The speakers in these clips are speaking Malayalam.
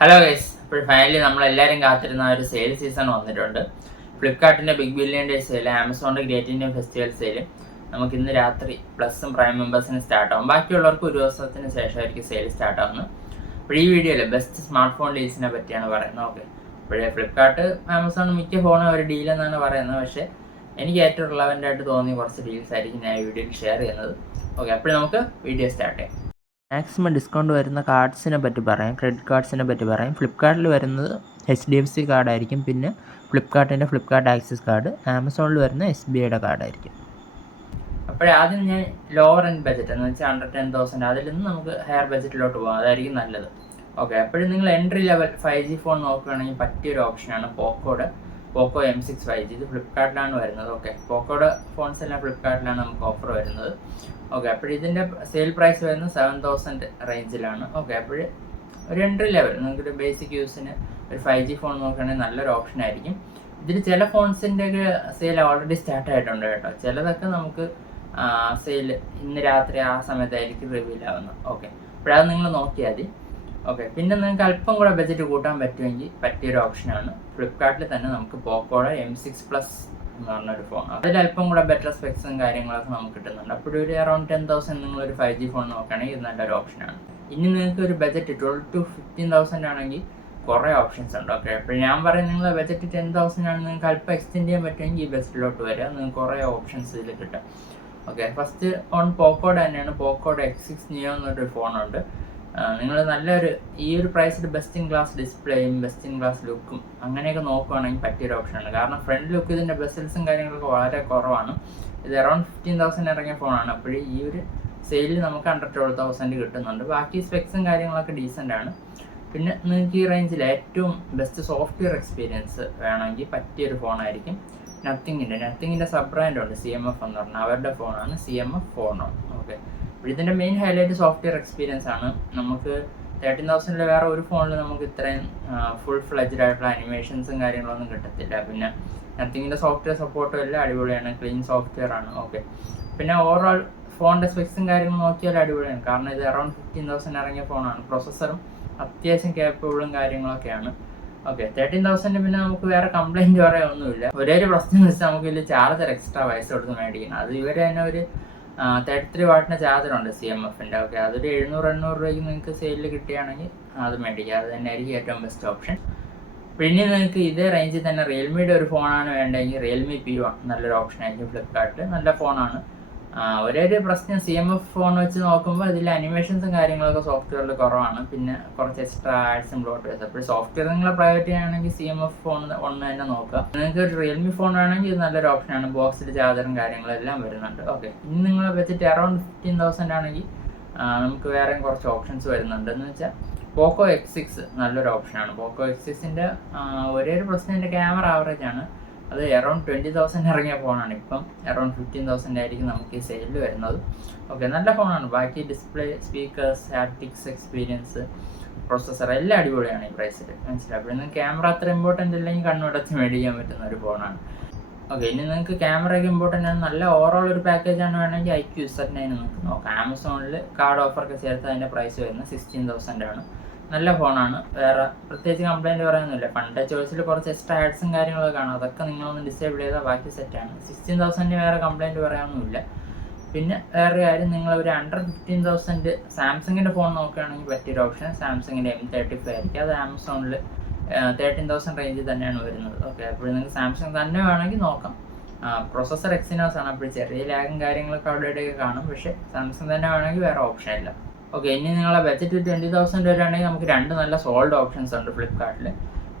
ഹലോ ഗൈസ്, അപ്പോൾ ഫൈനലി നമ്മളെല്ലാവരും കാത്തിരുന്ന ഒരു സെയിൽ സീസൺ വന്നിട്ടുണ്ട്. ഫ്ലിപ്കാർട്ടിൻ്റെ ബിഗ് ബില്യൺ ഡേ സെയിൽ, ആമസോണിൻ്റെ ഗ്രേറ്റ് ഇന്ത്യൻ ഫെസ്റ്റിവൽ സെയിൽ നമുക്ക് ഇന്ന് രാത്രി പ്ലസും പ്രൈം മെമ്പേഴ്സിന് സ്റ്റാർട്ട് ആവും. ബാക്കിയുള്ളവർക്ക് ഒരു ദിവസത്തിന് ശേഷമായിരിക്കും സെയിൽ സ്റ്റാർട്ട് ആവുന്നത്. അപ്പോൾ ഈ വീഡിയോയിൽ ബെസ്റ്റ് സ്മാർട്ട് ഫോൺ ഡീൽസിനെ പറ്റിയാണ് പറയുന്നത്. ഓക്കെ, അപ്പോഴേ ഫ്ലിപ്കാർട്ട് ആമസോൺ മിക്ക ഫോണും ഒരു ഡീൽ എന്നാണ് പറയുന്നത്. പക്ഷേ എനിക്ക് ഏറ്റവും റിലവൻ്റ് ആയിട്ട് തോന്നിയ കുറച്ച് ഡീൽസ് ആയിരിക്കും ഞാൻ ഈ വീഡിയോയിൽ ഷെയർ ചെയ്യുന്നത്. ഓക്കെ, അപ്പോൾ നമുക്ക് വീഡിയോ സ്റ്റാർട്ട് ചെയ്യാം. മാക്സിമം ഡിസ്കൗണ്ട് വരുന്ന കാർഡ്സിനെ പറ്റി പറയാം, ക്രെഡിറ്റ് കാർഡ്സിനെ പറ്റി പറയാം. ഫ്ലിപ്കാർട്ടിൽ വരുന്നത് HDFC കാർഡായിരിക്കും, പിന്നെ ഫ്ലിപ്കാർട്ടിൻ്റെ ഫ്ലിപ്കാർട്ട് ആക്സിസ് കാർഡ്, ആമസോണിൽ വരുന്ന SBIയുടെ കാർഡായിരിക്കും. ആദ്യം ഞാൻ ലോവർ എൻഡ് ബഡ്ജറ്റ് എന്ന് വെച്ചാൽ അണ്ടർ 10,000 അതിൽ നിന്ന് നമുക്ക് ഹയർ ബഡ്ജറ്റിലോട്ട് പോകാം, അതായിരിക്കും നല്ലത്. ഓക്കെ, അപ്പോഴും നിങ്ങൾ എൻട്രി ലെവൽ 5G ഫോൺ നോക്കുകയാണെങ്കിൽ പറ്റിയൊരു ഓപ്ഷനാണ് പോക്കോ M6 5G. ഇത് ഫ്ലിപ്കാർട്ടിലാണ് വരുന്നത്. ഓക്കെ, പോക്കോയുടെ ഫോൺസ് എല്ലാം ഫ്ലിപ്കാർട്ടിലാണ് നമുക്ക് ഓഫർ വരുന്നത്. ഓക്കെ, അപ്പോൾ ഇതിൻ്റെ സെയിൽ പ്രൈസ് വരുന്നത് 7,000 റേഞ്ചിലാണ്. ഓക്കെ, അപ്പോൾ ഒരു എൻട്രി ലെവൽ നിങ്ങൾക്കൊരു ബേസിക് യൂസിന് ഒരു 5G ഫോൺ നോക്കുകയാണെങ്കിൽ നല്ലൊരു ഓപ്ഷൻ ആയിരിക്കും. ഇതിൽ ചില ഫോൺസിൻ്റെ ഒക്കെ സെയിൽ ഓൾറെഡി സ്റ്റാർട്ട് ആയിട്ടുണ്ട് കേട്ടോ. ചിലതൊക്കെ നമുക്ക് സെയിൽ ഇന്ന് രാത്രി ആ സമയത്തായിരിക്കും റിവീൽ ആവുന്നത്. ഓക്കെ, അപ്പോഴത് നിങ്ങൾ നോക്കിയാൽ മതി. ഓക്കെ, പിന്നെ നിങ്ങൾക്ക് അല്പം കൂടെ ബഡ്ജറ്റ് കൂട്ടാൻ പറ്റുമെങ്കിൽ പറ്റിയൊരു ഓപ്ഷനാണ് ഫ്ലിപ്കാർട്ടിൽ തന്നെ നമുക്ക് പോക്കോയുടെ M6 Plus എന്ന് പറഞ്ഞൊരു ഫോൺ. അതിൽ അല്പം കൂടെ ബെറ്റർ സ്പെക്സും കാര്യങ്ങളൊക്കെ നമുക്ക് കിട്ടുന്നുണ്ട്. അപ്പോഴൊരു അറൗണ്ട് 10,000 നിങ്ങളൊരു 5G ഫോൺ നോക്കുകയാണെങ്കിൽ ഇത് നല്ലൊരു ഓപ്ഷനാണ്. ഇനി നിങ്ങൾക്ക് ഒരു ബഡ്ജറ്റ് 12 to 15,000 ആണെങ്കിൽ കുറേ ഓപ്ഷൻസ് ഉണ്ട്. ഓക്കെ, അപ്പോൾ ഞാൻ പറയുന്നത് നിങ്ങൾ ബഡ്ജറ്റ് 10,000 ആണ്, നിങ്ങൾക്ക് അല്പം എക്സ്റ്റെൻഡ് ചെയ്യാൻ പറ്റുമെങ്കിൽ ഈ ബഡ്ജറ്റിലോട്ട് വരിക, നിങ്ങൾക്ക് കുറേ ഓപ്ഷൻസ് ഇതിൽ കിട്ടും. ഓക്കെ, ഫസ്റ്റ് ഫോൺ പോക്കോയുടെ തന്നെയാണ്. പോക്കോയുടെ X6 Neo എന്നൊരു ഫോണുണ്ട്. നിങ്ങൾ നല്ലൊരു ഈ ഒരു പ്രൈസിൽ ബെസ്റ്റ് ഇൻ ക്ലാസ് ഡിസ്പ്ലേയും ബെസ്റ്റ് ഇൻ ക്ലാസ് ലുക്കും അങ്ങനെയൊക്കെ നോക്കുകയാണെങ്കിൽ പറ്റിയൊരു ഓപ്ഷനാണ്. കാരണം ഫ്രണ്ട് ലുക്ക് ഇതിൻ്റെ ബെസൽസും കാര്യങ്ങളൊക്കെ വളരെ കുറവാണ്. ഇത് അറൗണ്ട് 15,000 ഇറങ്ങിയ ഫോണാണ്. അപ്പോഴേ ഈ ഒരു സെയിലിൽ നമുക്ക് അണ്ടർ 12,000 കിട്ടുന്നുണ്ട്. ബാക്കി സ്പെക്സും കാര്യങ്ങളൊക്കെ ഡീസൻ്റ് ആണ്. പിന്നെ നിങ്ങൾക്ക് ഈ റേഞ്ചിൽ ഏറ്റവും ബെസ്റ്റ് സോഫ്റ്റ്വെയർ എക്സ്പീരിയൻസ് വേണമെങ്കിൽ പറ്റിയൊരു ഫോണായിരിക്കും നത്തിങ്ങിൻ്റെ സബ് ബ്രാൻഡുണ്ട് CMF എന്ന് പറഞ്ഞാൽ, അവരുടെ ഫോണാണ് CMF 4 ഓക്കെ, ഇതിൻ്റെ മെയിൻ ഹൈലൈറ്റ് സോഫ്റ്റ്വെയർ എക്സ്പീരിയൻസ് ആണ്. നമുക്ക് 13,000 വേറെ ഒരു ഫോണിൽ നമുക്ക് ഇത്രയും ഫുൾ ഫ്ലെജ്ഡ് ആയിട്ടുള്ള അനിമേഷൻസും കാര്യങ്ങളൊന്നും കിട്ടത്തില്ല. പിന്നെ നത്തിങ്ങിൻ്റെ സോഫ്റ്റ്വെയർ സപ്പോർട്ടും എല്ലാം അടിപൊളിയാണ്, ക്ലീൻ സോഫ്റ്റ്വെയർ ആണ്. ഓക്കെ, പിന്നെ ഓവറോൾ ഫോണിൻ്റെ സ്പെക്സും കാര്യങ്ങളും നോക്കിയാൽ അടിപൊളിയാണ്. കാരണം ഇത് അറൗണ്ട് 15,000 ഇറങ്ങിയ ഫോണാണ്. പ്രൊസസ്സറും അത്യാവശ്യം കേപ്പബിളും കാര്യങ്ങളൊക്കെയാണ്. ഓക്കെ, 13,000 പിന്നെ നമുക്ക് വേറെ കംപ്ലൈൻറ്റ് പറയാനൊന്നുമില്ല. ഒരേ ഒരു പ്രശ്നം എന്ന് വെച്ചാൽ നമുക്ക് ഇതിൽ ചാർജർ എക്സ്ട്രാ പൈസ കൊടുത്ത് മേടിക്കണം. അത് ഇവർ തന്നെ ഒരു 33 വാട്ടിൻ്റെ ചാർജറുണ്ട് CMFൻ്റെ. ഓക്കെ, അതൊരു 700-800 രൂപയ്ക്ക് നിങ്ങൾക്ക് സെയിലിൽ കിട്ടുകയാണെങ്കിൽ അത് മേടിക്കുക, അത് തന്നെ ആയിരിക്കും ഏറ്റവും ബെസ്റ്റ് ഓപ്ഷൻ. പിന്നെ നിങ്ങൾക്ക് ഇതേ റേഞ്ചിൽ തന്നെ റിയൽമിയുടെ ഒരു ഫോണാണ് വേണ്ടതെങ്കിൽ Realme P1 നല്ലൊരു ഓപ്ഷൻ ആയിരിക്കും. ഫ്ലിപ്കാർട്ടിൽ നല്ല ഫോണാണ്. ഒരേ ഒരു പ്രശ്നം CMF ഫോൺ വെച്ച് നോക്കുമ്പോൾ ഇതിൽ അനിമേഷൻസും കാര്യങ്ങളൊക്കെ സോഫ്റ്റ്വെയറിൽ കുറവാണ്. പിന്നെ കുറച്ച് എക്സ്ട്രാ ആഡ്സും ബ്ലോട്ട്വെയർസ്. അപ്പോൾ സോഫ്റ്റ്വെയർ നിങ്ങൾ പ്രൈവറ്റ് ആണെങ്കിൽ CMF ഫോൺ ഒന്ന് തന്നെ നോക്കുക. നിങ്ങൾക്ക് ഒരു Realme ഫോൺ വേണമെങ്കിൽ ഇത് നല്ലൊരു ഓപ്ഷനാണ്. ബോക്സിൽ ചാർജറും കാര്യങ്ങളെല്ലാം വരുന്നുണ്ട്. ഓക്കെ, ഇനി നിങ്ങളെ ബഡ്ജറ്റ് അറൗണ്ട് 15,000 ആണെങ്കിൽ നമുക്ക് വേറെയും കുറച്ച് ഓപ്ഷൻസ് വരുന്നുണ്ട്. എന്ന് വെച്ചാൽ പോക്കോ X6 നല്ലൊരു ഓപ്ഷനാണ്. പോക്കോ X6ൻ്റെ ഒരേ ഒരു പ്രശ്നം എൻ്റെ ക്യാമറ ആവറേജ് ആണ്. അത് അറൗണ്ട് 20,000 ഇറങ്ങിയ ഫോണാണ്. ഇപ്പം അറൗണ്ട് 15,000 ആയിരിക്കും നമുക്ക് ഈ സെയിലിൽ വരുന്നത്. ഓക്കെ, നല്ല ഫോണാണ്. ബാക്കി display, speakers, haptics experience, processor എല്ലാം അടിപൊളിയാണ് ഈ പ്രൈസിൽ, മനസ്സിലായി. അപ്പോൾ നിങ്ങൾക്ക് ക്യാമറ അത്ര ഇമ്പോർട്ടൻ്റ് ഇല്ലെങ്കിൽ കണ്ണുടച്ച് മേടിക്കാൻ പറ്റുന്ന ഒരു ഫോണാണ്. ഓക്കെ, ഇനി നിങ്ങൾക്ക് ക്യാമറയ്ക്ക് ഇമ്പോർട്ടൻ്റ് ആണ്, നല്ല ഓവറോൾ ഒരു പാക്കേജാണ് വേണമെങ്കിൽ IQ Z9 നിങ്ങൾക്ക് നോക്കാം. ആമസോണിൽ കാർഡ് ഓഫറൊക്കെ ചേർത്ത് അതിൻ്റെ പ്രൈസ് വരുന്നത് 16,000 ആണ്. നല്ല ഫോണാണ്, വേറെ പ്രത്യേകിച്ച് കംപ്ലൈൻറ്റ് പറയാനൊന്നുമില്ല. പണ്ടേ ചോയ്സിൽ കുറച്ച് എക്സ്ട്രാ ആഡ്സും കാര്യങ്ങളൊക്കെ കാണും, അതൊക്കെ നിങ്ങളൊന്ന് ഡിസേബിൾ ചെയ്താൽ ബാക്കി സെറ്റാണ്. 16,000 വേറെ കംപ്ലൈൻറ്റ് പറയാനൊന്നുമില്ല. പിന്നെ വേറെ കാര്യം, നിങ്ങളൊരു അണ്ടർ 15,000 സാംസങ്ങിൻ്റെ ഫോൺ നോക്കുകയാണെങ്കിൽ പറ്റിയൊരു ഓപ്ഷൻ സാംസങ്ങിൻ്റെ M35 ആയിരിക്കും. അത് ആമസോണിൽ 13,000 റേഞ്ചിൽ തന്നെയാണ് വരുന്നത്. ഓക്കെ, അപ്പോൾ നിങ്ങൾക്ക് സാംസങ് തന്നെ വേണമെങ്കിൽ നോക്കാം. പ്രൊസസ്സർ Exynos ആണ്, അപ്പോൾ ചെറിയ ലാഗും കാര്യങ്ങളൊക്കെ അവിടെയൊക്കെ കാണും. പക്ഷേ സാംസങ് തന്നെ വേണമെങ്കിൽ വേറെ ഓപ്ഷൻ ഇല്ല. ഓക്കെ, ഇനി നിങ്ങളെ ബഡ്ജറ്റ് 20,000 വരികയാണെങ്കിൽ നമുക്ക് രണ്ട് നല്ല സോൾഡ് ഓപ്ഷൻസ് ഉണ്ട് ഫ്ലിപ്കാർട്ടിൽ.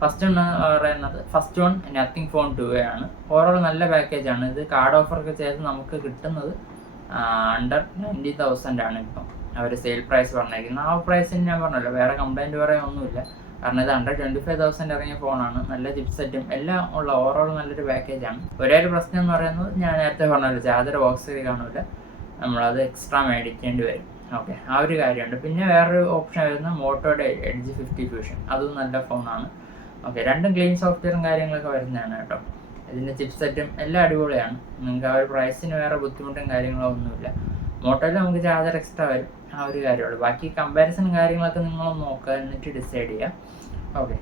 ഫസ്റ്റ് വൺ നത്തിങ് ഫോൺ 2 ആണ്. ഓവറോൾ നല്ല പാക്കേജാണ്. ഇത് കാർഡ് ഓഫറൊക്കെ ചെയ്ത് നമുക്ക് കിട്ടുന്നത് അണ്ടർ 90,000 ആണ് ഇപ്പം അവർ സെയിൽ പ്രൈസ് പറഞ്ഞിരിക്കുന്നത്. ആ പ്രൈസിന് ഞാൻ പറഞ്ഞല്ലോ, വേറെ കംപ്ലൈൻറ്റ് പറയാനൊന്നുമില്ല. കാരണം ഇത് അണ്ടർ 25,000 ഇറങ്ങിയ ഫോണാണ്. നല്ല ചിപ്സെറ്റും എല്ലാം ഉള്ള ഓവറോൾ നല്ലൊരു പാക്കേജാണ്. ഒരേ ഒരു പ്രശ്നം എന്ന് പറയുന്നത് ഞാൻ നേരത്തെ പറഞ്ഞല്ലോ, ചാർജർ ബോക്സ് കാണില്ല, നമ്മളത് എക്സ്ട്രാ മേടിക്കേണ്ടി വരും. ഓക്കെ, ആ ഒരു കാര്യമുണ്ട്. പിന്നെ വേറൊരു ഓപ്ഷൻ വരുന്നത് മോട്ടോയുടെ Edge 50 Fusion. അതും നല്ല ഫോണാണ്. ഓക്കെ, രണ്ടും ക്ലീൻ സോഫ്റ്റ്വെയറും കാര്യങ്ങളൊക്കെ വരുന്നതാണ് കേട്ടോ. ഇതിൻ്റെ ചിപ്സെറ്റും എല്ലാം അടിപൊളിയാണ്. നിങ്ങൾക്ക് ആ ഒരു പ്രൈസിന് വേറെ ബുദ്ധിമുട്ടും കാര്യങ്ങളോ ഒന്നുമില്ല. മോട്ടോയിൽ നമുക്ക് ചാർജർ എക്സ്ട്രാ വരും, ആ ഒരു കാര്യമുള്ളൂ. ബാക്കി കമ്പാരിസൺ കാര്യങ്ങളൊക്കെ നിങ്ങളൊന്ന് നോക്കുക, എന്നിട്ട് ഡിസൈഡ് ചെയ്യുക. ഓക്കെ,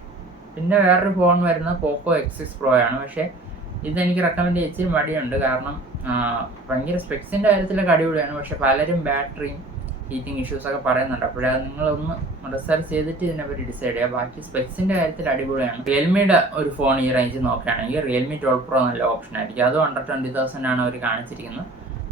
പിന്നെ വേറൊരു ഫോൺ വരുന്നത് പോക്കോ X6 Pro ആണ്. പക്ഷേ ഇതെനിക്ക് റെക്കമെൻഡ് ചെയ്യിച്ച് മടിയുണ്ട്, കാരണം ഭയങ്കര സ്പെക്സിൻ്റെ കാര്യത്തിലൊക്കെ അടിപൊളിയാണ്. പക്ഷേ പലരും ബാറ്ററിയും ഹീറ്റിംഗ് ഇഷ്യൂസൊക്കെ പറയുന്നുണ്ട്. അപ്പോഴത് നിങ്ങളൊന്ന് റിസർച്ച് ചെയ്തിട്ട് ഇതിനെപ്പറ്റി ഡിസൈഡ് ചെയ്യുക. ബാക്കി സ്പെക്സിൻ്റെ കാര്യത്തിൽ അടിപൊളിയാണ്. റിയൽമിയുടെ ഒരു ഫോൺ ഈ റേഞ്ച് നോക്കുകയാണെങ്കിൽ റിയൽമി 12 Pro നല്ല ഓപ്ഷൻ ആയിരിക്കും. അതും അണ്ടർ 20,000 ആണ് അവർ കാണിച്ചിരിക്കുന്നത്.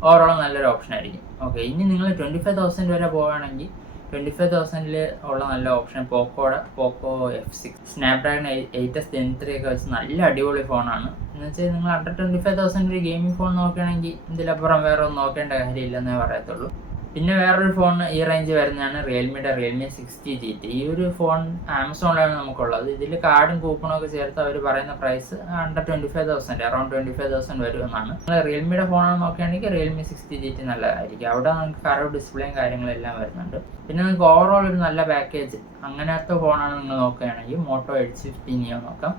ഓവറോൾ നല്ലൊരു ഓപ്ഷൻ ആയിരിക്കും. ഓക്കെ, ഇനി നിങ്ങൾ 25,000 വരെ പോവുകയാണെങ്കിൽ 25,000 ഉള്ള നല്ല ഓപ്ഷൻ പോക്കോ F6 സ്നാപ്ഡ്രാഗൺ 8s Gen 3 ഒക്കെ വെച്ച് നല്ല അടിപൊളി ഫോണാണ്. എന്ന് വെച്ചാൽ നിങ്ങൾ അണ്ടർ 25,000 ഒരു ഗെയിമിംഗ് ഫോൺ നോക്കുകയാണെങ്കിൽ ഇതിലപ്പുറം വേറെ ഒന്നും നോക്കേണ്ട കാര്യമില്ലെന്നേ പറയത്തുള്ളൂ. പിന്നെ വേറൊരു ഫോൺ ഈ റേഞ്ച് വരുന്നതാണ് റിയൽമിയുടെ റിയൽമി 60 GT. ഈ ഒരു ഫോൺ ആമസോണിലാണ് നമുക്കുള്ളത്. ഇതിൽ കാർഡും കൂപ്പണും ഒക്കെ ചേർത്ത് അവർ പറയുന്ന പ്രൈസ് അണ്ടർ 25,000, അറൗണ്ട് 25,000 വരുമെന്നാണ്. നിങ്ങൾ റിയൽമിയുടെ ഫോണാണ് നോക്കുകയാണെങ്കിൽ റിയൽമി 60 GT നല്ലതായിരിക്കും. അവിടെ നിങ്ങൾക്ക് കറവ് ഡിസ്പ്ലേയും കാര്യങ്ങളെല്ലാം വരുന്നുണ്ട്. പിന്നെ നിങ്ങൾക്ക് ഓവറോൾ ഒരു നല്ല പാക്കേജ് അങ്ങനത്തെ ഫോണാണ് നിങ്ങൾ നോക്കുകയാണെങ്കിൽ മോട്ടോ Edge 50 Neo നോക്കാം.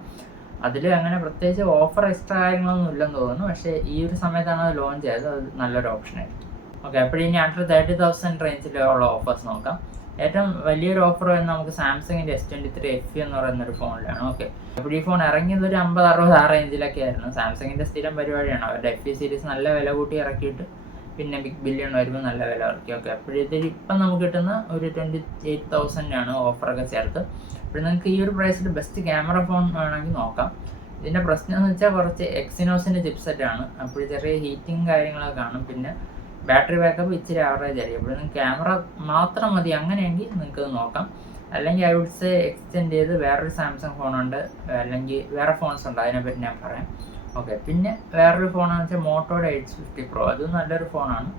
അതിൽ അങ്ങനെ പ്രത്യേകിച്ച് ഓഫർ എക്സ്ട്രാ കാര്യങ്ങളൊന്നും ഇല്ലെന്ന് തോന്നുന്നു. പക്ഷേ ഈ ഒരു സമയത്താണ് അത് ലോഞ്ച് ചെയ്തത്, അത് നല്ലൊരു ഓപ്ഷനായിരിക്കും. ഓക്കെ, അപ്പോൾ ഇനി അണ്ടർ 30,000 റേഞ്ചിലുള്ള ഓഫേഴ്സ് നോക്കാം. ഏറ്റവും വലിയൊരു ഓഫർ വരുന്നത് നമുക്ക് സാംസങ്ങിൻ്റെ S23 FE എന്ന് പറയുന്നൊരു ഫോണിലാണ്. ഓക്കെ, അപ്പോൾ ഈ ഫോൺ ഇറങ്ങിയത് ഒരു 50-60 ആ റേഞ്ചിലൊക്കെ ആയിരുന്നു. സാംസങ്ങിൻ്റെ സ്ഥിരം പരിപാടിയാണ്, അവരുടെ FE സീരീസ് നല്ല വില കൂട്ടി ഇറക്കിയിട്ട് പിന്നെ ബിഗ് ബില്യൺ വരുമ്പോൾ നല്ല വില ഇറക്കി. ഓക്കെ, അപ്പോഴത്തേക്ക് ഇപ്പം നമുക്ക് കിട്ടുന്ന ഒരു 28,000 ആണ് ഓഫറൊക്കെ ചേർത്ത്. അപ്പോൾ നിങ്ങൾക്ക് ഈ ഒരു പ്രൈസിൽ ബെസ്റ്റ് ക്യാമറ ഫോൺ വേണമെങ്കിൽ നോക്കാം. ഇതിൻ്റെ പ്രശ്നം എന്ന് വെച്ചാൽ കുറച്ച് എക്സിനോസിൻ്റെ ചിപ്സെറ്റ് ആണ്, അപ്പോൾ ചെറിയ ഹീറ്റിംഗ് കാര്യങ്ങളൊക്കെ കാണും. പിന്നെ ബാറ്ററി ബാക്കപ്പ് ഇച്ചിരി ആവറേജ് ആയിരിക്കും. അപ്പോൾ നിങ്ങൾക്ക് ക്യാമറ മാത്രം മതി അങ്ങനെയെങ്കിൽ നിങ്ങൾക്ക് നോക്കാം. അല്ലെങ്കിൽ ഐ വുഡ് സേ എക്സ്റ്റെൻഡ് ചെയ്ത് വേറൊരു സാംസങ് ഫോണുണ്ട്, അല്ലെങ്കിൽ വേറെ ഫോൺസ് ഉണ്ട്, അതിനെപ്പറ്റി ഞാൻ പറയാം. ഓക്കെ, പിന്നെ വേറൊരു ഫോണെന്ന് വെച്ചാൽ മോട്ടോയുടെ Edge 50 Pro. അതും നല്ലൊരു ഫോണാണ്.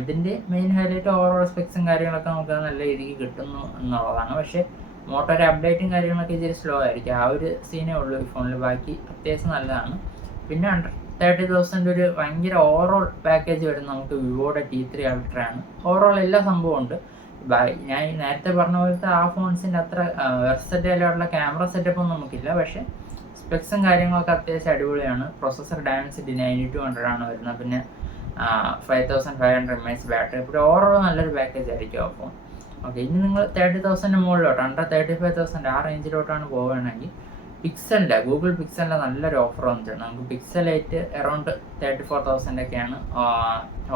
ഇതിൻ്റെ മെയിൻ ഹൈലൈറ്റ് ഓവറോൾ സ്പെക്സും കാര്യങ്ങളൊക്കെ നമുക്ക് നല്ല രീതിക്ക് കിട്ടുന്നു എന്നുള്ളതാണ്. പക്ഷേ മോട്ടോയുടെ അപ്ഡേറ്റും കാര്യങ്ങളൊക്കെ ഇച്ചിരി സ്ലോ ആയിരിക്കും, ആ ഒരു സീനേ ഉള്ളൂ ഈ ഫോണിൽ. ബാക്കി അത്യാവശ്യം നല്ലതാണ്. പിന്നെ അണ്ടർ 30,000 ഒരു ഭയങ്കര ഓവറോൾ പാക്കേജ് വരുന്നത് നമുക്ക് വിവോയുടെ T3 Ultra ആണ്. ഓവറോൾ എല്ലാ സംഭവം ഉണ്ട്. ഞാൻ നേരത്തെ പറഞ്ഞ പോലത്തെ ആ ഫോൺസിൻ്റെ അത്ര വെർസറ്റൈലായിട്ടുള്ള ക്യാമറ സെറ്റപ്പ് ഒന്നും നമുക്കില്ല. പക്ഷേ സ്പെക്സും കാര്യങ്ങളൊക്കെ അത്യാവശ്യം അടിപൊളിയാണ്. പ്രൊസസ്സർ ഡയമൻസിറ്റി 9200 ആണ് വരുന്നത്. പിന്നെ 5500 mAh ബാറ്ററി. ഇപ്പോൾ ഓവറോൾ നല്ലൊരു പാക്കേജ് ആയിരിക്കും ആ ഫോൺ. ഓക്കെ, ഇനി നിങ്ങൾ 30,000 മുകളിലോട്ട് അണ്ടർ 35,000 ആ റേഞ്ചിലോട്ടാണ് പോവുകയാണെങ്കിൽ ഗൂഗിൾ പിക്സലിൻ്റെ നല്ലൊരു ഓഫർ വന്നിട്ടുണ്ട്. നമുക്ക് പിക്സൽ 8 അറൗണ്ട് 34,000 ഒക്കെയാണ്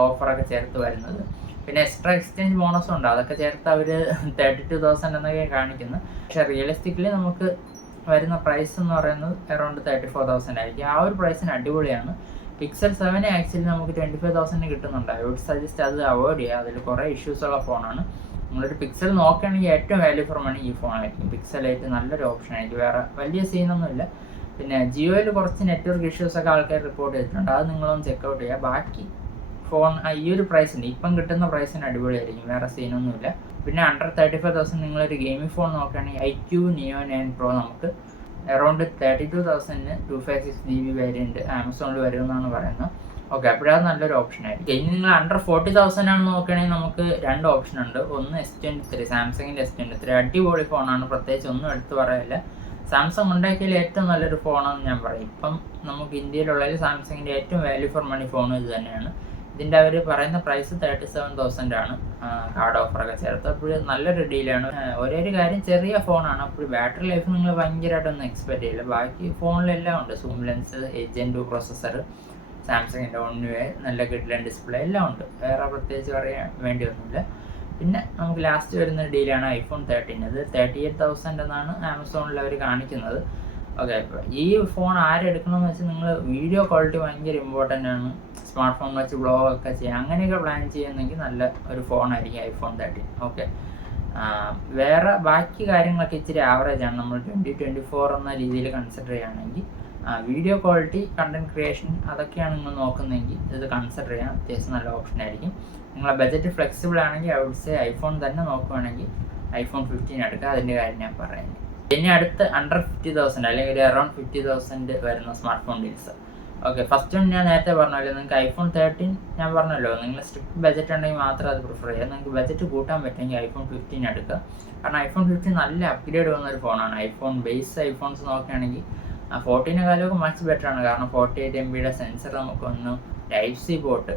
ഓഫറൊക്കെ ചേർത്ത് വരുന്നത്. പിന്നെ എക്സ്ട്രാ എക്സ്ചേഞ്ച് ബോണസും ഉണ്ട്, അതൊക്കെ ചേർത്ത് അവർ 32,000 എന്നൊക്കെ കാണിക്കുന്നത്. പക്ഷേ റിയലിസ്റ്റിക്കലി നമുക്ക് വരുന്ന പ്രൈസ് എന്ന് പറയുന്നത് അറൗണ്ട് 34,000 ആയിരിക്കും. ആ ഒരു പ്രൈസിന് അടിപൊളിയാണ്. പിക്സൽ 7 ആക്ച്വലി നമുക്ക് 25,000 കിട്ടുന്നുണ്ട്. ഐ വുഡ് സജസ്റ്റ് അത് അവോയ്ഡ് ചെയ്യുക, അതിൽ കുറേ ഇഷ്യൂസുള്ള ഫോണാണ്. നിങ്ങളൊരു പിക്സൽ നോക്കുകയാണെങ്കിൽ ഏറ്റവും വാല്യൂ ഫോർ മണി ഈ ഫോണായിരിക്കും. പിക്സൽ 8 നല്ലൊരു ഓപ്ഷൻ ആയിരിക്കും, വേറെ വലിയ സീനൊന്നുമില്ല. പിന്നെ ജിയോയിൽ കുറച്ച് നെറ്റ്വർക്ക് ഇഷ്യൂസൊക്കെ ആൾക്കാർ റിപ്പോർട്ട് ചെയ്തിട്ടുണ്ട്, അത് നിങ്ങളൊന്ന് ചെക്കൗട്ട് ചെയ്യുക. ബാക്കി ഫോൺ ഈ ഒരു പ്രൈസിന് ഇപ്പം കിട്ടുന്ന പ്രൈസിന് അടിപൊളിയായിരിക്കും, വേറെ സീനൊന്നുമില്ല. പിന്നെ അണ്ടർ 35,000 നിങ്ങളൊരു ഗെയിമിംഗ് ഫോൺ നോക്കുകയാണെങ്കിൽ iQ Neo 9 Pro നമുക്ക് അറൗണ്ട് 32,000 256GB വേരിയൻറ്റ് ആമസോണിൽ വരുമെന്നാണ് പറയുന്നത്. ഓക്കെ, അപ്പോഴത് നല്ലൊരു ഓപ്ഷൻ ആയിരിക്കും. ഇനി നിങ്ങൾ അണ്ടർ 40,000 ആണ് നോക്കുകയാണെങ്കിൽ നമുക്ക് രണ്ട് ഓപ്ഷൻ ഉണ്ട്. ഒന്ന് S23, സാംസങ്ങിൻ്റെ S23 അടിപൊളി ഫോണാണ്, പ്രത്യേകിച്ച് ഒന്നും എടുത്ത് പറയില്ല. സാംസങ് ഉണ്ടാക്കിയതിൽ ഏറ്റവും നല്ലൊരു ഫോണാണെന്ന് ഞാൻ പറയും. ഇപ്പം നമുക്ക് ഇന്ത്യയിലുള്ളതിൽ സാംസങ്ങിൻ്റെ ഏറ്റവും വാല്യൂ ഫോർ മണി ഫോൺ ഇത് തന്നെയാണ്. ഇതിൻ്റെ അവർ പറയുന്ന പ്രൈസ് 37,000 ആണ് കാർഡ് ഓഫറൊക്കെ ചേർത്ത്. അപ്പോൾ നല്ലൊരു ഡീലാണ്. ഒരേ ഒരു കാര്യം, ചെറിയ ഫോണാണ്, അപ്പോൾ ബാറ്ററി ലൈഫ് നിങ്ങൾ ഭയങ്കരമായിട്ടൊന്നും എക്സ്പെക്ട് ചെയ്യില്ല. ബാക്കി ഫോണിലെല്ലാം ഉണ്ട്, സൂം ലെൻസ്, Gen 2 പ്രൊസസ്സർ, സാംസങ്ങിൻ്റെ OnUI, നല്ല കിഡ്ലൻ ഡിസ്പ്ലേ എല്ലാം ഉണ്ട്, വേറെ പ്രത്യേകിച്ച് പറയാൻ വേണ്ടി ഒന്നുമില്ല. പിന്നെ നമുക്ക് ലാസ്റ്റ് വരുന്ന ഡീലാണ് iPhone 13. അത് 38,000 എന്നാണ് ആമസോണിൽ അവർ കാണിക്കുന്നത്. ഓക്കെ, ഈ ഫോൺ ആരെടുക്കണമെന്ന് വെച്ചാൽ നിങ്ങൾ വീഡിയോ ക്വാളിറ്റി ഭയങ്കര ഇമ്പോർട്ടൻ്റ് ആണ്, സ്മാർട്ട് ഫോൺ വെച്ച് വ്ളോഗൊക്കെ ചെയ്യാം, അങ്ങനെയൊക്കെ പ്ലാൻ ചെയ്യുന്നെങ്കിൽ നല്ല ഒരു ഫോണായിരിക്കും iPhone 13. ഓക്കെ, വേറെ ബാക്കി കാര്യങ്ങളൊക്കെ ഇച്ചിരി ആവറേജാണ്. നമ്മൾ 2024 എന്ന രീതിയിൽ കൺസിഡർ ചെയ്യുകയാണെങ്കിൽ വീഡിയോ ക്വാളിറ്റി, കണ്ടന്റ് ക്രിയേഷൻ അതൊക്കെയാണ് നിങ്ങൾ നോക്കുന്നതെങ്കിൽ ഇത് കൺസിഡർ ചെയ്യാൻ അത്യാവശ്യം നല്ല ഓപ്ഷൻ ആയിരിക്കും. നിങ്ങളെ ബജറ്റ് ഫ്ലെക്സിബിൾ ആണെങ്കിൽ ഐ വുഡ് സേ ഐഫോൺ തന്നെ നോക്കുകയാണെങ്കിൽ iPhone 15 എടുക്കുക. അതിൻ്റെ കാര്യം ഞാൻ പറയുന്നത്. ഇനി അടുത്ത് അണ്ടർ 50,000 അല്ലെങ്കിൽ ഒരു അറൗണ്ട് 50,000 വരുന്ന smart phone deals. Okay, first ഞാൻ നേരത്തെ പറഞ്ഞല്ലോ, നിങ്ങൾക്ക് iPhone 13 ഞാൻ പറഞ്ഞല്ലോ, നിങ്ങൾ സ്ട്രിക്റ്റ് ബജറ്റ് ഉണ്ടെങ്കിൽ മാത്രം അത് പ്രിഫർ ചെയ്യുക. നിങ്ങൾക്ക് ബജറ്റ് കൂട്ടാൻ പറ്റുമെങ്കിൽ iPhone 15 എടുക്കുക. കാരണം iPhone 15 നല്ല അപ്ഗ്രേഡ് വന്നൊരു ഫോണാണ്. ഐഫോൺ ബേസ് ഐഫോൺസ് നോക്കുകയാണെങ്കിൽ 14 കാലമൊക്കെ മച്ച് ബെറ്റർ ആണ്. കാരണം 48 MB സെൻസർ നമുക്കൊന്ന് ടൈപ്പ് സി പോർട്ട്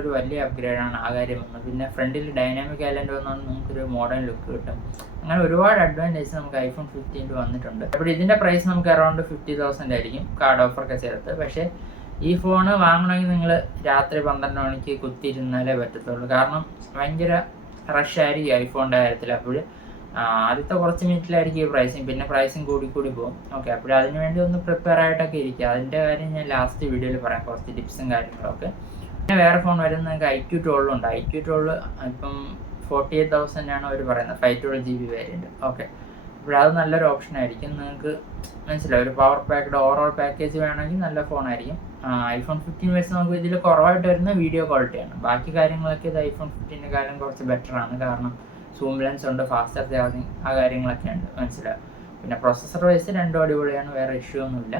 ഒരു വലിയ അപ്ഗ്രേഡാണ്, ആ കാര്യം വന്നു. പിന്നെ ഫ്രണ്ടിൽ ഡൈനാമിക് ഐലൻഡ് വന്നുകൊണ്ട് നമുക്കൊരു മോഡേൺ ലുക്ക് കിട്ടും. അങ്ങനെ ഒരുപാട് അഡ്വാൻറ്റേജ് നമുക്ക് ഐഫോൺ 15 വന്നിട്ടുണ്ട്. അപ്പോൾ ഇതിൻ്റെ പ്രൈസ് നമുക്ക് അറൗണ്ട് 50,000 ആയിരിക്കും കാർഡ് ഓഫറൊക്കെ ചേർത്ത്. പക്ഷേ ഈ ഫോണ് വാങ്ങണമെങ്കിൽ നിങ്ങൾ രാത്രി 12 മണിക്ക് കുത്തിയിരുന്നാലേ പറ്റത്തുള്ളൂ. കാരണം ഭയങ്കര റഷ് ആയിരിക്കും ഐഫോണിൻ്റെ കാര്യത്തിൽ. അപ്പോൾ ആദ്യത്തെ കുറച്ച് മിനിറ്റിലായിരിക്കും ഈ പ്രൈസിങ്, പിന്നെ പ്രൈസിങ് കൂടി പോകും. ഓക്കെ, അപ്പോൾ അതിന് വേണ്ടി ഒന്ന് പ്രിപ്പയർ ആയിട്ടൊക്കെ ഇരിക്കുക. അതിൻ്റെ കാര്യം ഞാൻ ലാസ്റ്റ് വീഡിയോയിൽ പറയാം, കുറച്ച് ടിപ്സും കാര്യങ്ങളൊക്കെ. പിന്നെ വേറെ ഫോൺ വരുന്നത് നിങ്ങൾക്ക് iQOO ഉണ്ട്. iQOO ഇപ്പം 48,000 ആണ് അവർ പറയുന്നത്, 512GB വേരിയൻറ്റ്. ഓക്കെ, അപ്പോൾ അത് നല്ലൊരു ഓപ്ഷൻ ആയിരിക്കും. നിങ്ങൾക്ക് മനസ്സിലായി, ഒരു പവർ പാക്ക്ഡ് ഓവറോൾ പാക്കേജ് വേണമെങ്കിൽ നല്ല ഫോണായിരിക്കും. ഐഫോൺ 15 വെച്ച് നമുക്ക് ഇതിൽ കുറവായിട്ട് വരുന്ന വീഡിയോ ക്വാളിറ്റിയാണ്. ബാക്കി കാര്യങ്ങളൊക്കെ ഇത് ഐഫോൺ 15 കാലം കുറച്ച് ബെറ്ററാണ്. കാരണം സൂം ലെൻസ് ഉണ്ട്, ഫാസ്റ്റർ ചാർജിങ്, ആ കാര്യങ്ങളൊക്കെ ഉണ്ട്, മനസ്സിലാവും. പിന്നെ പ്രൊസസ്സർ വൈസ് രണ്ടും അടിപൊളിയാണ്, വേറെ ഇഷ്യൂ ഒന്നുമില്ല.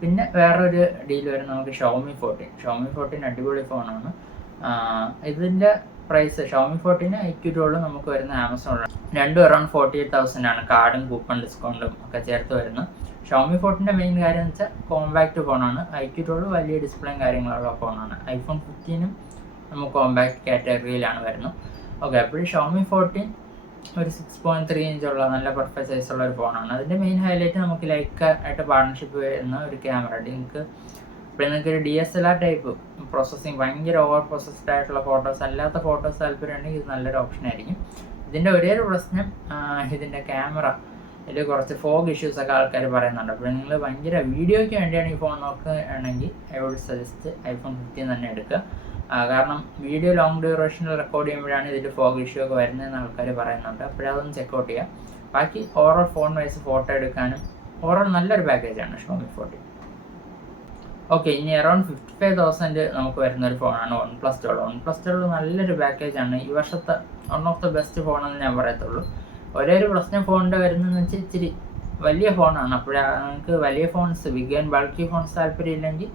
പിന്നെ വേറൊരു ഡീൽ വരും നമുക്ക് Xiaomi 14 അടിപൊളി ഫോണാണ്. ഇതിൻ്റെ പ്രൈസ് Xiaomi 14 iQOO നമുക്ക് വരുന്ന ആമസോണിലാണ്. രണ്ടും അറൗണ്ട് 48,000 ആണ്, കാർഡും കൂപ്പൺ ഡിസ്കൗണ്ടും ഒക്കെ ചേർത്ത് വരുന്നത്. Xiaomi 14 മെയിൻ കാര്യം എന്ന് വെച്ചാൽ കോമ്പാക്റ്റ് ഫോണാണ്. iQOO വലിയ ഡിസ്പ്ലേയും കാര്യങ്ങളുള്ള ഫോണാണ്. ഐഫോൺ 15 നമുക്ക് കോമ്പാക്റ്റ് കാറ്റഗറിയിലാണ് വരുന്നത്. ഓക്കെ, അപ്പോൾ Xiaomi 14 ഒരു 6.3 ഇഞ്ചുള്ള നല്ല പെർഫെക്റ്റ് സൈസുള്ള ഒരു ഫോണാണ്. അതിൻ്റെ മെയിൻ ഹൈലൈറ്റ് നമുക്ക് ലൈക്ക് ആയിട്ട് പാർട്ണർഷിപ്പ് വരുന്ന ഒരു ക്യാമറ. നിങ്ങൾക്ക് ഒരു DSLR ടൈപ്പ് പ്രോസസ്സിങ്, ഭയങ്കര ഓവർ പ്രോസസ്ഡ് ആയിട്ടുള്ള അല്ലാത്ത ഫോട്ടോസ് താല്പര്യമുണ്ടെങ്കിൽ ഇത് നല്ലൊരു ഓപ്ഷൻ ആയിരിക്കും. ഇതിൻ്റെ ഒരേ ഒരു പ്രശ്നം, ഇതിൻ്റെ ക്യാമറ ഇതിൽ കുറച്ച് ഫോഗ് ഇഷ്യൂസൊക്കെ ആൾക്കാർ പറയുന്നുണ്ട്. അപ്പോൾ നിങ്ങൾ ഭയങ്കര വീഡിയോയ്ക്ക് വേണ്ടിയാണ് ഈ ഫോൺ നോക്കുകയാണെങ്കിൽ ഐ വുഡ് സജസ്റ്റ് ഐഫോൺ 15 തന്നെ എടുക്കുക. കാരണം വീഡിയോ ലോങ് ഡ്യൂറേഷനിൽ റെക്കോർഡ് ചെയ്യുമ്പോഴാണ് ഇതിൽ ഫോഗ് ഇഷ്യൂ ഒക്കെ വരുന്നതെന്ന് ആൾക്കാർ പറയുന്നുണ്ട്. അപ്പോഴതൊന്ന് ചെക്കൗട്ട് ചെയ്യാം. ബാക്കി ഓവറോൾ ഫോൺ വൈസ് ഫോട്ടോ എടുക്കാനും ഓവറോൾ നല്ലൊരു പാക്കേജാണ് Xiaomi 14. ഓക്കെ, ഇനി അറൗണ്ട് 55,000 നമുക്ക് വരുന്നൊരു ഫോണാണ് OnePlus 12 നല്ലൊരു പാക്കേജാണ്. ഈ വർഷത്തെ വൺ ഓഫ് ദ ബെസ്റ്റ് ഫോണെന്ന് ഞാൻ പറയത്തുള്ളൂ. ഒരേ ഒരു പ്രശ്നം ഫോണിൻ്റെ വരുന്നതെന്ന് വെച്ചാൽ ഇച്ചിരി വലിയ ഫോണാണ്. അപ്പോൾ നിങ്ങൾക്ക് വലിയ phones, big and bulky phones താല്പര്യമില്ലെങ്കിൽ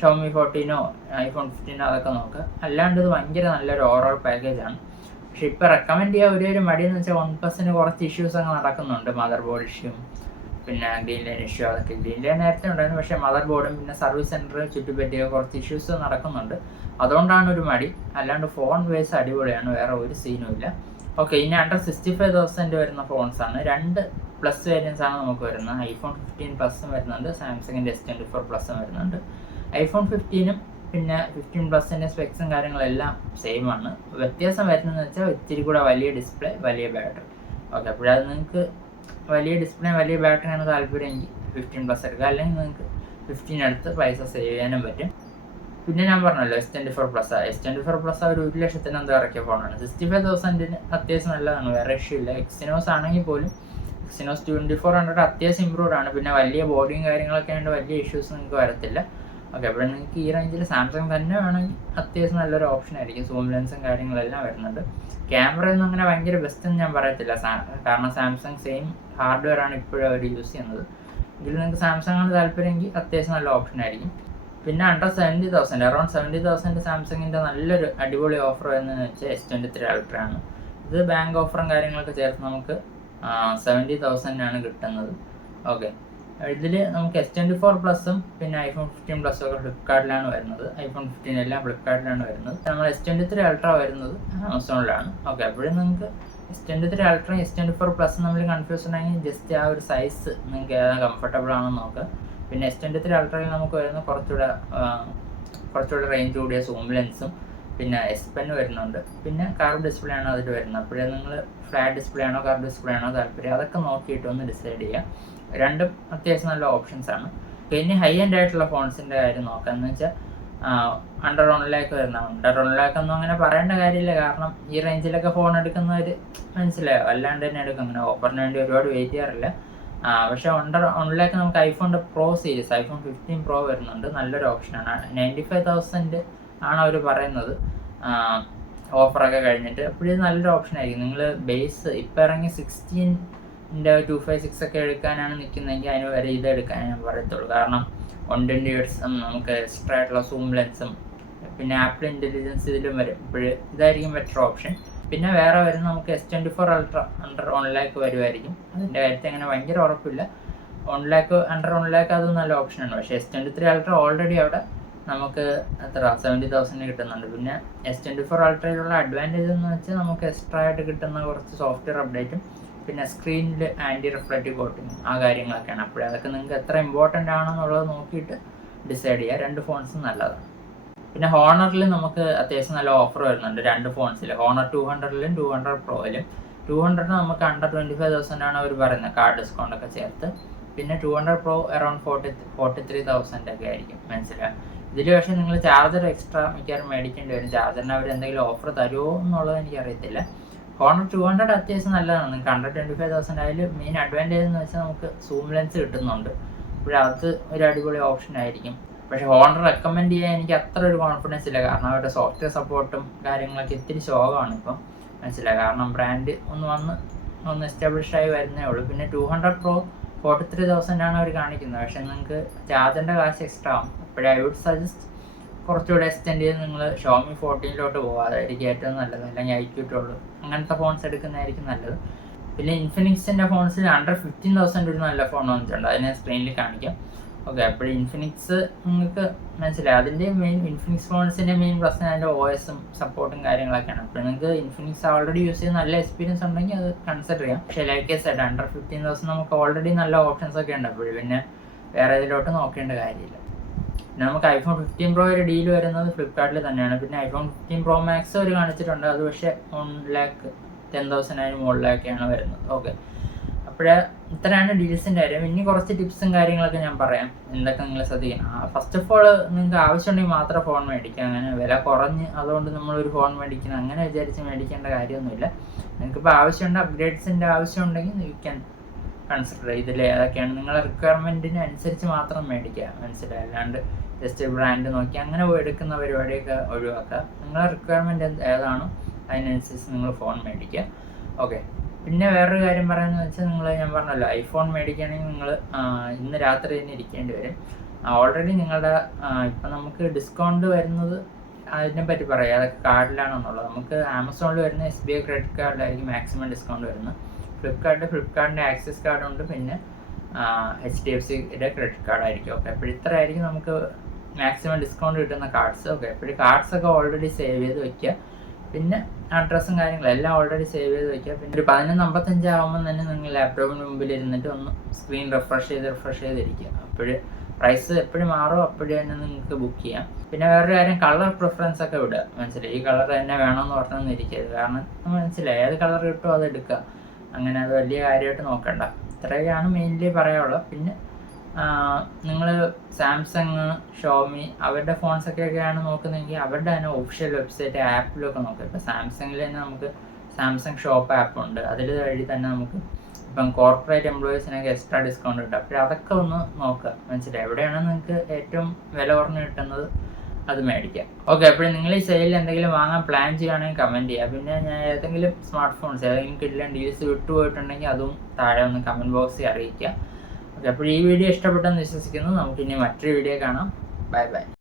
Xiaomi 14 ഐഫോൺ 15 അതൊക്കെ നോക്കുക. അല്ലാണ്ട് ഇത് ഭയങ്കര നല്ലൊരു ഓവറോൾ പാക്കേജാണ്. പക്ഷെ ഇപ്പോൾ റെക്കമെൻഡ് ചെയ്യാൻ ഒരേ ഒരു മടിയെന്ന് വെച്ചാൽ OnePlusന് കുറച്ച് ഇഷ്യൂസ് ഒക്കെ നടക്കുന്നുണ്ട്. മദർ ബോർഡ് ഇഷ്യൂ, പിന്നെ ഗ്രീൻ ലൈൻ ഇഷ്യൂ. അതൊക്കെ ഗ്രീൻ ലൈൻ നേരത്തെ ഉണ്ടായിരുന്നു, പക്ഷേ മദർ ബോർഡും പിന്നെ സർവീസ് സെൻറ്റർ ചുറ്റിപ്പറ്റിയ കുറച്ച് ഇഷ്യൂസ് നടക്കുന്നുണ്ട്. അതുകൊണ്ടാണ് ഒരു മടി. അല്ലാണ്ട് ഫോൺ വൈസ് അടിപൊളിയാണ്, വേറെ ഒരു സീനും ഇല്ല. ഓക്കെ, ഇനി അണ്ടർ 65,000 വരുന്ന ഫോൺസാണ്. 2 പ്ലസ് വേരിയൻസ് ആണ് നമുക്ക് വരുന്നത്. ഐഫോൺ 15 പ്ലസും വരുന്നുണ്ട്, സാംസങ്ങിൻ്റെ S24 പ്ലസും വരുന്നുണ്ട്. ഐഫോൺ 15 പിന്നെ 15 പ്ലസിൻ്റെ സ്പെക്സും കാര്യങ്ങളെല്ലാം സെയിം ആണ്. വ്യത്യാസം വരുന്നതെന്ന് വെച്ചാൽ ഇത്തിരി കൂടെ വലിയ ഡിസ്പ്ലേ, വലിയ ബാറ്ററി. ഓക്കെ, അപ്പോഴത് നിങ്ങൾക്ക് വലിയ ഡിസ്പ്ലേ വലിയ ബാറ്ററിയാണ് താല്പര്യമെങ്കിൽ 15 പ്ലസ് എടുക്കുക. അല്ലെങ്കിൽ നിങ്ങൾക്ക് 15 എടുത്ത് പൈസ സേവ് ചെയ്യാനും പറ്റും. പിന്നെ ഞാൻ പറഞ്ഞല്ലോ S24 പ്ലസ് ഒരു 1,00,000 എന്തോ ഇറക്കിയ ഫോണാണ്. 65,000 അത്യാവശ്യം നല്ലതാണ്, വേറെ ഇഷ്യൂ ഇല്ല. എക്സിനോസ് ആണെങ്കിൽ പോലും എക്സിനോസ് 2400 അത്യാവശ്യം ഇമ്പ്രൂവ്ഡ് ആണ്. പിന്നെ വലിയ ബോഡിയും കാര്യങ്ങളൊക്കെ ആയതുകൊണ്ട് വലിയ ഇഷ്യൂസ് നിങ്ങൾക്ക് വരത്തില്ല. ഓക്കെ, അപ്പോൾ നിങ്ങൾക്ക് ഈ റേഞ്ചിൽ സാംസങ് തന്നെ വേണമെങ്കിൽ അത്യാവശ്യം നല്ലൊരു ഓപ്ഷൻ ആയിരിക്കും. സൂം ലെൻസും കാര്യങ്ങളെല്ലാം വരുന്നുണ്ട്. ക്യാമറയൊന്നും അങ്ങനെ ഭയങ്കര ബെസ്റ്റ് എന്ന് ഞാൻ പറയത്തില്ല, കാരണം സാംസങ് സെയിം ഹാർഡ്വെയർ ആണ് ഇപ്പോഴും അവർ യൂസ് ചെയ്യുന്നത്. ഇതിൽ നിങ്ങൾക്ക് സാംസങ് ആണ് താല്പര്യമെങ്കിൽ അത്യാവശ്യം നല്ല ഓപ്ഷൻ ആയിരിക്കും. പിന്നെ അണ്ടർ 70,000 അറൗണ്ട് 70,000 സാംസങ്ങിൻ്റെ നല്ലൊരു അടിപൊളി ഓഫർ വരുന്നതെന്ന് വെച്ചാൽ S23 Ultra ആണ്. ഇത് ബാങ്ക് ഓഫറും കാര്യങ്ങളൊക്കെ ചേർത്ത് നമുക്ക് 70,000 കിട്ടുന്നത്. ഓക്കെ, ഇതിൽ നമുക്ക് S24 പ്ലസും പിന്നെ ഐഫോൺ 15 പ്ലസും ഒക്കെ ഫ്ലിപ്കാർട്ടിലാണ് വരുന്നത്. ഐഫോൺ 15 എല്ലാം ഫ്ലിപ്കാർട്ടിലാണ് വരുന്നത്. നമ്മൾ S23 Ultra വരുന്നത് ആമസോണിലാണ്. ഓക്കെ, അപ്പോഴും നിങ്ങൾക്ക് S23 Ultra S24 പ്ലസ് നമ്മൾ കൺഫ്യൂഷൻ ആണെങ്കിൽ ജസ്റ്റ് ആ ഒരു സൈസ് നിങ്ങൾക്ക് ഏതാ കംഫർട്ടബിൾ ആണെന്ന് നോക്കുക. പിന്നെ S23 Ultrയിൽ നമുക്ക് വരുന്ന കുറച്ചുകൂടെ റേഞ്ച് കൂടിയ സൂം ലെൻസും പിന്നെ S Pen വരുന്നുണ്ട്. പിന്നെ കർവ് ഡിസ്പ്ലേ ആണ് അതിൽ വരുന്നത്. അപ്പോഴേ നിങ്ങൾ ഫ്ലാറ്റ് ഡിസ്പ്ലേ ആണോ കർവ് ഡിസ്പ്ലേ ആണോ താല്പര്യം, അതൊക്കെ നോക്കിയിട്ട് ഒന്ന് ഡിസൈഡ് ചെയ്യുക. രണ്ടും അത്യാവശ്യം നല്ല ഓപ്ഷൻസ് ആണ്. പിന്നെ ഹൈ എൻഡ് ആയിട്ടുള്ള ഫോൺസിൻ്റെ കാര്യം നോക്കുക എന്ന് വെച്ചാൽ അണ്ടർ 1 lakh വരുന്ന, അണ്ടർ 1 lakh ഒന്നും അങ്ങനെ പറയേണ്ട കാര്യമില്ല. കാരണം ഈ റേഞ്ചിലൊക്കെ ഫോൺ എടുക്കുന്നവർ മനസ്സിലായോ, അല്ലാണ്ട് തന്നെ എടുക്കും. അങ്ങനെ ഓഫറിന് വേണ്ടി ഒരുപാട് വെയിറ്റ് ചെയ്യാറില്ല. പക്ഷേ അണ്ടർ 1 lakh നമുക്ക് ഐഫോണിൻ്റെ പ്രോ സീരീസ് ഐഫോൺ 15 Pro വരുന്നുണ്ട്, നല്ലൊരു ഓപ്ഷനാണ്. 95,000 ആണ് അവർ പറയുന്നത് ഓഫറൊക്കെ കഴിഞ്ഞിട്ട്. അപ്പോഴേ നല്ലൊരു ഓപ്ഷൻ ആയിരിക്കും. നിങ്ങൾ ബേസ് ഇപ്പോൾ ഇറങ്ങി 16 256 ഒക്കെ എടുക്കാനാണ് നിൽക്കുന്നതെങ്കിൽ അതിന് വരെ ഇത് എടുക്കാൻ ഞാൻ പറയത്തുള്ളൂ. കാരണം 120 Hz നമുക്ക് എക്സ്ട്രാ ആയിട്ടുള്ള സൂം ലെൻസും പിന്നെ ആപ്പിൾ ഇൻ്റലിജൻസ് ഇതിലും വരും. ഇപ്പോൾ ഇതായിരിക്കും ബെറ്റർ ഓപ്ഷൻ. പിന്നെ വേറെ വരുന്ന നമുക്ക് S24 Ultra അണ്ടർ 1 lakh വരുമായിരിക്കും. അതിൻ്റെ കാര്യത്തിൽ അങ്ങനെ ഭയങ്കര ഉറപ്പില്ല. 1 lakh അണ്ടർ 1 lakh അത് നല്ല ഓപ്ഷനാണ്. പക്ഷേ S23 Ultra ഓൾറെഡി അവിടെ നമുക്ക് എത്ര 70,000 കിട്ടുന്നുണ്ട്. പിന്നെ S24 അൾട്രയിലുള്ള അഡ്വാൻറ്റേജ് എന്ന് വെച്ചാൽ നമുക്ക് എക്സ്ട്രാ ആയിട്ട് കിട്ടുന്ന കുറച്ച് സോഫ്റ്റ്വെയർ അപ്ഡേറ്റും പിന്നെ സ്ക്രീനിൽ ആൻറ്റി റിഫ്ലക്റ്റീവ് കോട്ടിങ് ആ കാര്യങ്ങളൊക്കെയാണ്. അപ്പോൾ അതൊക്കെ നിങ്ങൾക്ക് എത്ര ഇമ്പോർട്ടൻ്റ് ആണെന്നുള്ളത് നോക്കിയിട്ട് ഡിസൈഡ് ചെയ്യുക. 2 ഫോൺസും നല്ലതാണ്. പിന്നെ ഹോണറിൽ നമുക്ക് അത്യാവശ്യം നല്ല ഓഫർ വരുന്നുണ്ട് 2 ഫോൺസിൽ. ഹോണർ 200ലും 200 പ്രോയിലും. 200 നമുക്ക് അണ്ടർ 25,000 ആണ് അവർ പറയുന്നത്, കാർഡ് ഡിസ്കൗണ്ട് ഒക്കെ ചേർത്ത്. പിന്നെ 200 പ്രോ അറൗണ്ട് 43,000 ഒക്കെ ആയിരിക്കും, മനസ്സിലായി. ഇതിൽ പക്ഷേ നിങ്ങൾ ചാർജർ എക്സ്ട്രാ മിക്കവാറും മേടിക്കേണ്ടി വരും. ചാർജറിന് അവർ എന്തെങ്കിലും ഓഫർ തരുമോ എന്നുള്ളത് എനിക്കറിയത്തില്ല. ഹോണർ 200 അത്യാവശ്യം നല്ലതാണ്. നിങ്ങൾക്ക് അണ്ടർ 25,000 ആയാലും മെയിൻ അഡ്വാൻറ്റേജ് എന്ന് വെച്ചാൽ നമുക്ക് സൂം ലെൻസ് കിട്ടുന്നുണ്ട്. അപ്പോൾ അത് ഒരു അടിപൊളി ഓപ്ഷൻ ആയിരിക്കും. പക്ഷേ ഹോണർ റെക്കമെൻഡ് ചെയ്യാൻ എനിക്ക് അത്ര ഒരു കോൺഫിഡൻസ് ഇല്ല, കാരണം അവരുടെ സോഫ്റ്റ്വെയർ സപ്പോർട്ടും കാര്യങ്ങളൊക്കെ ഇത്തിരി ശോകമാണ് ഇപ്പം, മനസ്സിലായി. കാരണം ബ്രാൻഡ് ഒന്ന് എസ്റ്റാബ്ലിഷ് ആയി വരുന്നേ ഉള്ളൂ. പിന്നെ 200 പ്രോ 43,000 ആണ് അവർ കാണിക്കുന്നത്. പക്ഷേ നിങ്ങൾക്ക് ചാർജറിൻ്റെ കാശ് എക്സ്ട്രാ ആവും. അപ്പോഴേ ഐ വുഡ് സജസ്റ്റ് കുറച്ചുകൂടെ എക്സ്റ്റെൻഡ് ചെയ്ത് നിങ്ങൾ ഷോമി 14 പോകുക, അതായിരിക്കും ഏറ്റവും നല്ലത്. അല്ലെങ്കിൽ iQ12 അങ്ങനത്തെ ഫോൺസ് എടുക്കുന്നതായിരിക്കും നല്ലത്. പിന്നെ ഇൻഫിനിക്സിൻ്റെ ഫോൺസിൽ അണ്ടർ 15,000 ഒരു നല്ല ഫോൺ വന്നിട്ടുണ്ട്, അതിനെ സ്ക്രീനിൽ കാണിക്കാം. ഓക്കെ, അപ്പോൾ ഇൻഫിനിക്സ് നിങ്ങൾക്ക് മനസ്സിലായി. അതിൻ്റെ ഇൻഫിനിക്സ് ഫോൺസിൻ്റെ മെയിൻ പ്രശ്നം അതിൻ്റെ OSും സപ്പോർട്ടും കാര്യങ്ങളൊക്കെയാണ്. അപ്പോൾ നിങ്ങൾക്ക് ഇൻഫിനിക്സ് ഓൾറെഡി യൂസ് ചെയ്ത് നല്ല എക്സ്പീരിയൻസ് ഉണ്ടെങ്കിൽ അത് കൺസിഡർ ചെയ്യാം. പക്ഷേ ലൈക്ക് സെഡ് അണ്ടർ 15,000 നമുക്ക് ഓൾറെഡി നല്ല ഓപ്ഷൻസ് ഒക്കെ ഉണ്ട്. അപ്പോൾ പിന്നെ വേറെ ഇതിലോട്ട് നോക്കേണ്ട കാര്യമില്ല. പിന്നെ നമുക്ക് iPhone 15 Pro ഒരു ഡീൽ വരുന്നത് ഫ്ലിപ്കാർട്ടിൽ തന്നെയാണ്. പിന്നെ iPhone 15 Pro Max അവർ കാണിച്ചിട്ടുണ്ട്, അത് പക്ഷേ 1,10,000 മുകളിലൊക്കെയാണ് വരുന്നത്. ഓക്കെ, അപ്പോഴേ ഇത്രയാണ് ഡീൽസിൻ്റെ കാര്യം. ഇനി കുറച്ച് ടിപ്സും കാര്യങ്ങളൊക്കെ ഞാൻ പറയാം, എന്തൊക്കെ നിങ്ങൾ ശ്രദ്ധിക്കണം. ഫസ്റ്റ് ഓഫ് ഓൾ നിങ്ങൾക്ക് ആവശ്യമുണ്ടെങ്കിൽ മാത്രം ഫോൺ മേടിക്കുക. അങ്ങനെ വില കുറഞ്ഞ് അതുകൊണ്ട് നമ്മളൊരു ഫോൺ മേടിക്കണം അങ്ങനെ വിചാരിച്ച് മേടിക്കേണ്ട കാര്യമൊന്നുമില്ല. നിങ്ങൾക്കിപ്പോൾ ആവശ്യമുണ്ട്, അപ്ഗ്രേഡ്സിൻ്റെ ആവശ്യമുണ്ടെങ്കിൽ യു ക്യാൻ കൺസിഡർ. ഇതിൽ ഏതൊക്കെയാണ് നിങ്ങളുടെ റിക്വയർമെൻറ്റിന് അനുസരിച്ച് മാത്രം മേടിക്കുക, മനസ്സിലായി. അല്ലാണ്ട് ജസ്റ്റ് ബ്രാൻഡ് നോക്കി അങ്ങനെ എടുക്കുന്ന പരിപാടിയൊക്കെ ഒഴിവാക്കുക. നിങ്ങളുടെ റിക്വയർമെൻറ്റ് ഏതാണോ അതിനനുസരിച്ച് നിങ്ങൾ ഫോൺ മേടിക്കുക. ഓക്കെ, പിന്നെ വേറൊരു കാര്യം പറയാമെന്ന് വെച്ചാൽ ഞാൻ പറഞ്ഞല്ലോ, ഐഫോൺ മേടിക്കുകയാണെങ്കിൽ നിങ്ങൾ ഇന്ന് രാത്രി തന്നെ ഇരിക്കേണ്ടി വരും. ഓൾറെഡി നിങ്ങളുടെ ഇപ്പം നമുക്ക് ഡിസ്കൗണ്ട് വരുന്നത് അതിനെ പറ്റി പറയാം, അതൊക്കെ കാർഡിലാണെന്നുള്ളത്. നമുക്ക് ആമസോണിൽ വരുന്ന SBI ക്രെഡിറ്റ് കാർഡിലായിരിക്കും മാക്സിമം ഡിസ്കൗണ്ട് വരുന്നത്. ഫ്ലിപ്കാർട്ടിൻ്റെ ആക്സിസ് കാർഡുണ്ട്, പിന്നെ HDFCയുടെ ക്രെഡിറ്റ് കാർഡായിരിക്കും. ഓക്കെ, അപ്പോൾ ഇത്ര ആയിരിക്കും നമുക്ക് മാക്സിമം ഡിസ്കൗണ്ട് കിട്ടുന്ന കാർഡ്സ്. ഓക്കെ, അപ്പോൾ ഈ കാർഡ്സൊക്കെ ഓൾറെഡി സേവ് ചെയ്ത് വയ്ക്കുക. പിന്നെ അഡ്രസ്സും കാര്യങ്ങളും എല്ലാം ഓൾറെഡി സേവ് ചെയ്ത് വയ്ക്കുക. പിന്നെ ഒരു 11:55 ആകുമ്പോൾ തന്നെ നിങ്ങൾ ലാപ്ടോപ്പിന് മുമ്പിൽ ഇരുന്നിട്ട് ഒന്ന് സ്ക്രീൻ റിഫ്രഷ് ചെയ്തിരിക്കുക. അപ്പോൾ പ്രൈസ് എപ്പോഴും മാറും, അപ്പോഴും തന്നെ നിങ്ങൾക്ക് ബുക്ക് ചെയ്യാം. പിന്നെ വേറൊരു കാര്യം, കളർ പ്രിഫറൻസ് ഒക്കെ വിടുക, മനസ്സിലായി. ഈ കളർ തന്നെ വേണമെന്ന് പറഞ്ഞൊന്നും ഇരിക്കരുത്, കാരണം മനസ്സിലായി ഏത് കളർ കിട്ടുമോ അത് എടുക്കുക. അങ്ങനെ അത് വലിയ കാര്യമായിട്ട് നോക്കണ്ട. ഇത്രയൊക്കെയാണ് മെയിൻലി പറയാനുള്ളത്. പിന്നെ നിങ്ങൾ സാംസങ്, ഷോമി അവരുടെ ഫോൺസൊക്കെയാണ് നോക്കുന്നതെങ്കിൽ അവരുടെ തന്നെ ഒഫീഷ്യൽ വെബ്സൈറ്റ് ആപ്പിലൊക്കെ നോക്കുക. ഇപ്പോൾ സാംസങ്ങിൽ തന്നെ നമുക്ക് സാംസങ് ഷോപ്പ് ആപ്പ് ഉണ്ട്, അതിൽ വഴി തന്നെ നമുക്ക് ഇപ്പം കോർപ്പറേറ്റ് എംപ്ലോയീസിനൊക്കെ എക്സ്ട്രാ ഡിസ്കൗണ്ട് കിട്ടും. അപ്പോൾ അതൊക്കെ ഒന്ന് നോക്കുക, മനസ്സിലായി. എവിടെയാണ് നിങ്ങൾക്ക് ഏറ്റവും വില കുറഞ്ഞ് കിട്ടുന്നത് അത് മേടിക്കാം. ഓക്കെ, അപ്പോൾ നിങ്ങൾ ഈ സെയിലിൽ എന്തെങ്കിലും വാങ്ങാൻ പ്ലാൻ ചെയ്യുകയാണെങ്കിൽ കമൻറ്റ് ചെയ്യുക. പിന്നെ ഞാൻ ഏതെങ്കിലും സ്മാർട്ട് ഫോൺസ് ഏതെങ്കിലും കിട്ടില്ല ഡീൽസ് വിട്ടുപോയിട്ടുണ്ടെങ്കിൽ അതും താഴെ ഒന്ന് കമൻറ്റ് ബോക്സിൽ അറിയിക്കുക. ഓക്കെ, അപ്പോൾ ഈ വീഡിയോ ഇഷ്ടപ്പെട്ടെന്ന് വിശ്വസിക്കുന്നു. നമുക്കിനി മറ്റൊരു വീഡിയോ കാണാം. Bye bye.